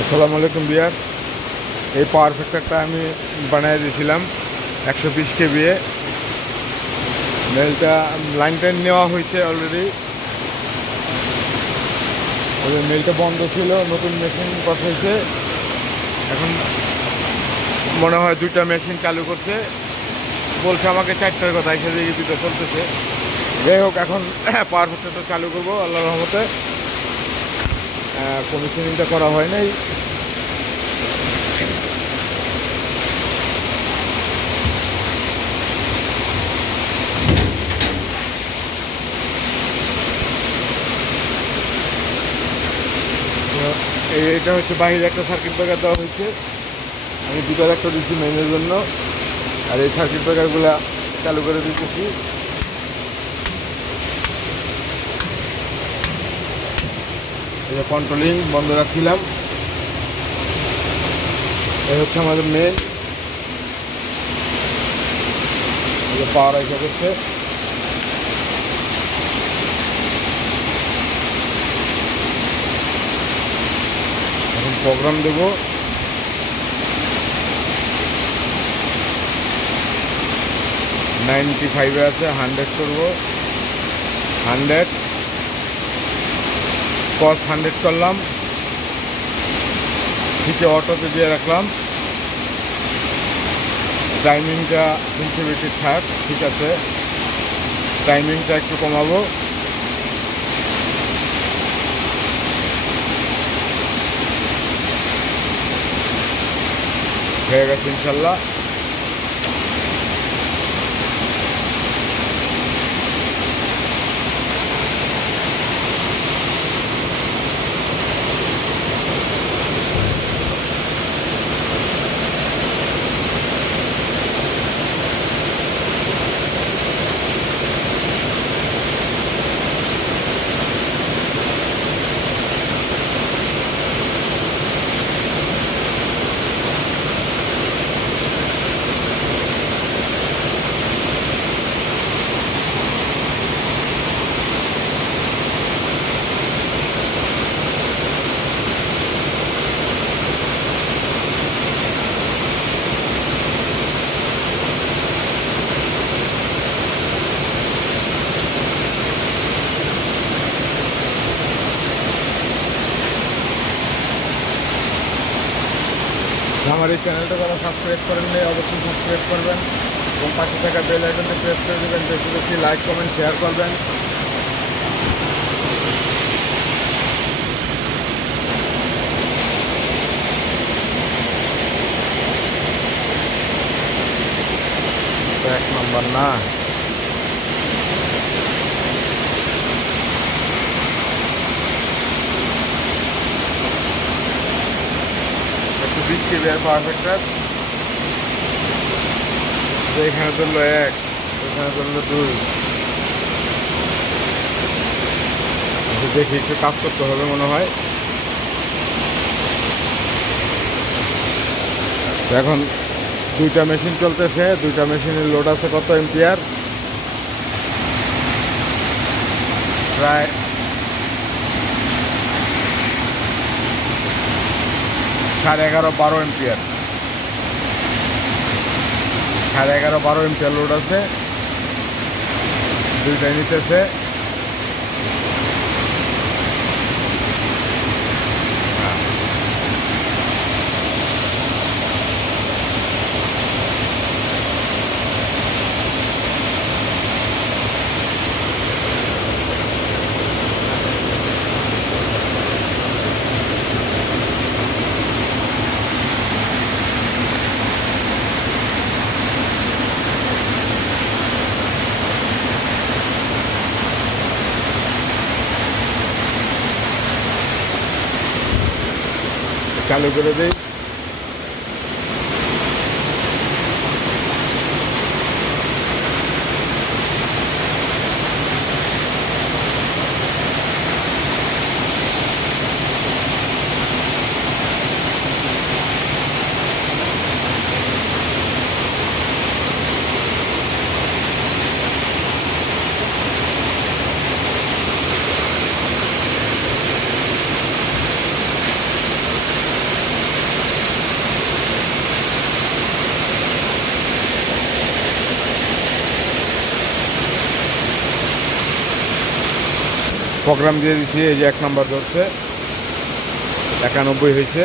আসসালামু আলাইকুম বিয়ার। এই পাওয়ার ফ্যাক্টরটা আমি বানিয়ে দিয়েছিলাম 120 কেভিএ। মেলটা লাইন টাইন নেওয়া হয়েছে অলরেডি। ওই মেলটা বন্ধ ছিল, নতুন মেশিন বসাইছে। এখন মনে হয় 2টা মেশিন চালু করছে। বলছে আমাকে 4টার কথা, এসে দিকে 2টা চলতেছে। যাই হোক, এখন পাওয়ার ফ্যাক্টরটা চালু করবো আল্লাহর রহমতে। কমিশনিংটা করা হয় নাই। এইটা হচ্ছে বাহিরে একটা সার্কিট ব্রেকার দেওয়া হয়েছে। আমি 2টার একটা দিচ্ছি মেইনের জন্য, আর এই সার্কিট ব্রেকারগুলো চালু করে দিতেছি। এটা কন্ট্রোলিং বন্ধ রাখছিলাম। এই হচ্ছে আমাদের মেন। পাওয়ার আইসা করছে। এখন প্রোগ্রাম দেব। 95-এ আছে, 100 করব। 100 কস 100 করলাম। থেকে অটোতে দিয়ে রাখলাম। টাইমিংটা সেন্সিটিভিটি থাক, ঠিক আছে। টাইমিংটা একটু কমাবো। হয়ে গেছে ইনশাল্লাহ। আমার এই চ্যানেলটা যারা সাবস্ক্রাইব করেন নাই, অবশ্যই সাবস্ক্রাইব করবেন এবং পাশে থাকা বেল আইকনটি প্রেস করে দেবেন। বেশি বেশি লাইক কমেন্ট শেয়ার করবেন। তো 1 নম্বর না, একটু 20 কেভিএর পাওয়ার ফ্যাক্টর। এখানে ধরলো 1, এখানে ধরলো 2। দেখি একটু কাজ করতে হবে মনে হয়। এখন 2টা মেশিন চলতেছে। 2টা মেশিনের লোড আছে কত এম্পিয়ার? প্রায় 11.5-12 এম্পিয়ার। 11.5-12 এম্পিয়ার লোড আছে। 2টাই নিতেছে। চালু করে দিই। প্রোগ্রাম দিয়ে দিছি, এই যে 1 নম্বর ধরছে, 91 হয়েছে।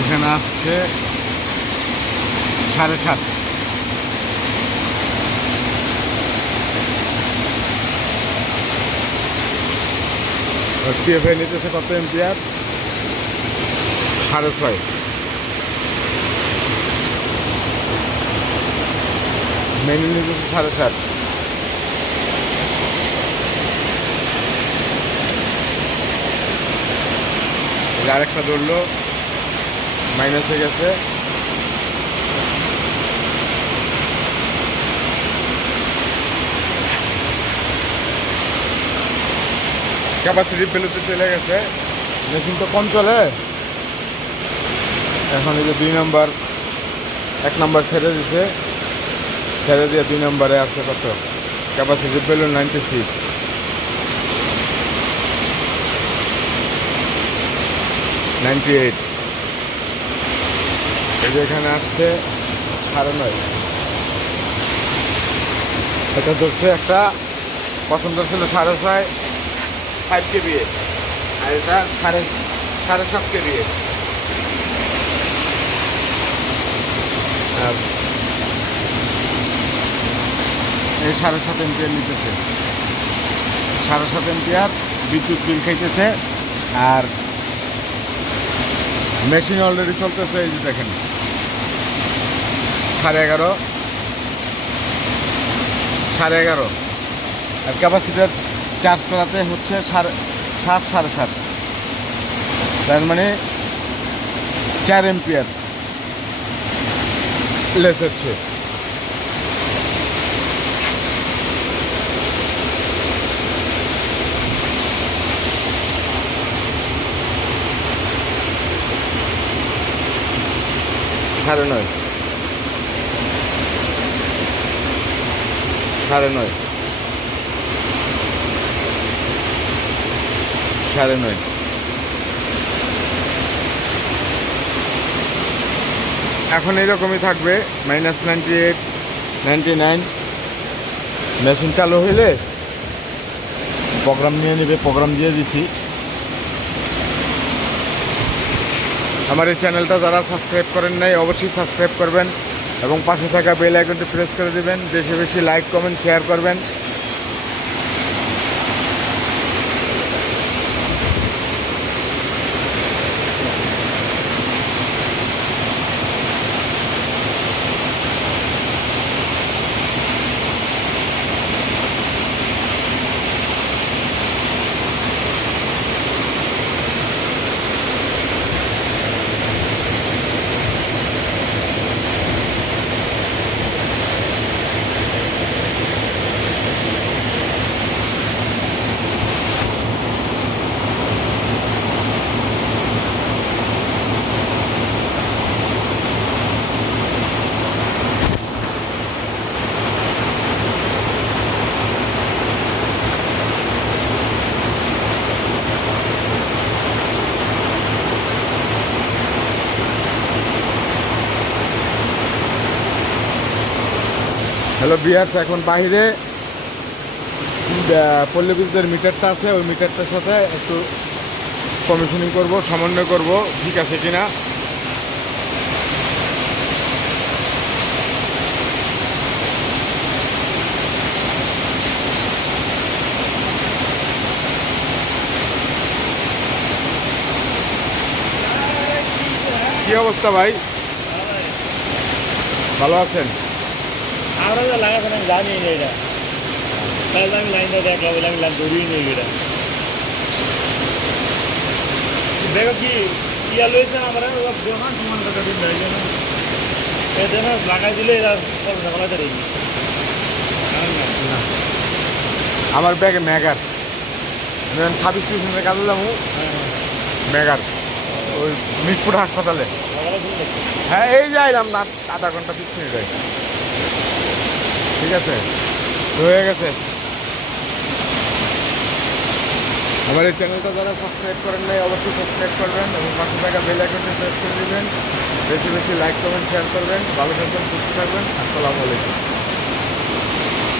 এখানে আসছে 7.5। টিএফআই নিতেছে কত এম্পিয়ার? 6.5। মেনু নিতেছে 7.5। আরেকটা ধরলো, মাইনাস হয়ে গেছে। ক্যাপাসিটি ভ্যালুতে চলে গেছে, মেশিন তো কম চলে। এখন এই যে 2 নম্বর, 1 নম্বর ছেড়ে দিছে, ছেড়ে দিয়ে 2 নম্বরে আছে কত? Capacity value 96, 98। এই যে এখানে আসছে 9.5। এটা ধরছে একটা, প্রথম ধরছিল 6.5 5 কেবিএ, আর এটা 7.5 কেবিএ। আর এই 7.5 এম্পিয়ার নিতেছে, 7.5 এম্পিয়ার বিদ্যুৎ বিল খাইতেছে। আর মেশিন অলরেডি চলতেছে, এই যে দেখেন 11:30। আর ক্যাপাসিটার চার্জ করাতে হচ্ছে 7 7.5, তার মানে 4 এম্পিয়ার লেস হচ্ছে। সাড়ে নয়। এখন এইরকমই থাকবে, -98, 99। মেশিন চালু হইলে প্রোগ্রাম নিয়ে নেবে, প্রোগ্রাম দিয়ে দিছি। আমার এই চ্যানেলটা যারা সাবস্ক্রাইব করেন নাই অবশ্যই সাবস্ক্রাইব করবেন এবং পাশে থাকা বেল আইকনটি প্রেস করে দেবেন। বেশি বেশি লাইক, কমেন্ট, শেয়ার করবেন। হ্যালো বিয়ার্স, এখন বাহিরে পল্লী বিদ্যুতের মিটারটা আছে, ওই মিটারটার সাথে একটু কমিশনিং করব, সমন্বয় করব ঠিক আছে কিনা। কি অবস্থা ভাই? ভালো আছেন? আমরা তো লাগাতে আমি জানি না এটা, তাহলে আমি লাইনটা দেখলাম, বলে আমি লাইন ধরিয়ে নিই। এটা দেখো কি ইয়া লইছে আমরা দোকান সমান টাকা দিন যাই না, এটা না লাগাই দিলে এরা ফলাতে রেখি। আমার ব্যাগে ম্যাগার, 26 টিউশনের কাজে যাবো। ম্যাগার ওই মিরপুর হাসপাতালে। হ্যাঁ এই যে আইলাম না, আধা ঘন্টা 20 মিনিট হয়। ঠিক আছে, হয়ে গেছে। আমার এই চ্যানেলটা যারা সাবস্ক্রাইব করেন নাই অবশ্যই সাবস্ক্রাইব করবেন এবং পাশে থাকা বেল আইকনটি প্রেস করে দিবেন। বেশি বেশি লাইক কমেন্ট শেয়ার করবেন। ভালো থাকবেন, সুস্থ থাকবেন। আসসালামু আলাইকুম।